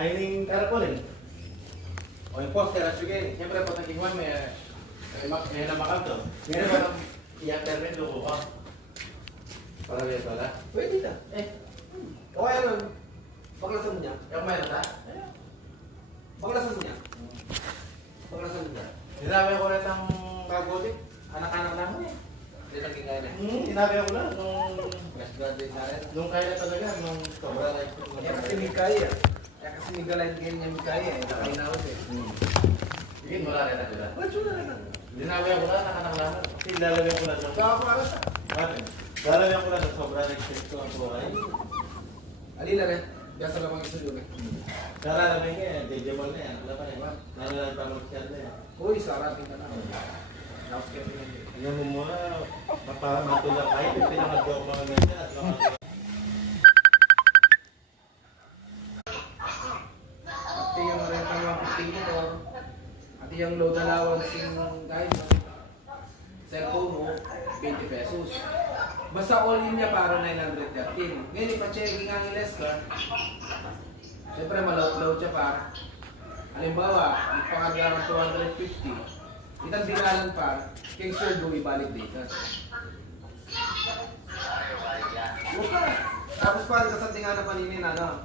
Ay, yung karapol eh. O yung poster at sige, siyempre pag nag-iwan may namakal to. Pero parang i-termin doon ko. Para rin pala. Pwede na. O kaya lang, baklasan mo niya. Yung mayroon na? Baklasan mo niya. Baklasan mo niya. Sinabi ko rin ang kagotik. Anak-anak namin eh. Hindi naging kaya na. Sinabi ko na nung Fresh graduate na rin. nung kaya talaga, nung sobra like Kaya kasi may kaya. Kaya kasi may galain kayo niya may kaya eh. Nakainawas eh. Sige, wala rin na sila. Wala siya na rin. Sinabi ko na, anak-anak namin. Kasi lalagyan ko na doon. Kakaparas ah. Bakit? Lalagyan ko na doon, sobra like ko ang buhay. Alila rin. Biasa lang mga studio eh. Kararating ka yan, DJ Ball na yan. Wala pa yan. Nalalag pa mag-share na yan. Uy, sarating ka na. House care na yun. Alam mo muna, matulak kayo, pinakagawa mga ganyan at mga... Ate yung renta ng puting mo. Ate yung load allowance yung guys. Cellphone mo, 20 pesos. Basta all in niya para 913. Ngayon ipa-checking ang iles ka. Siyempre malaut-laut siya pa. Halimbawa, ipakarga ng 250. Itang binalan pa, kay Sir Go ibalik data. Huwag ka. Tapos pa, kasantingan na paninin, ano?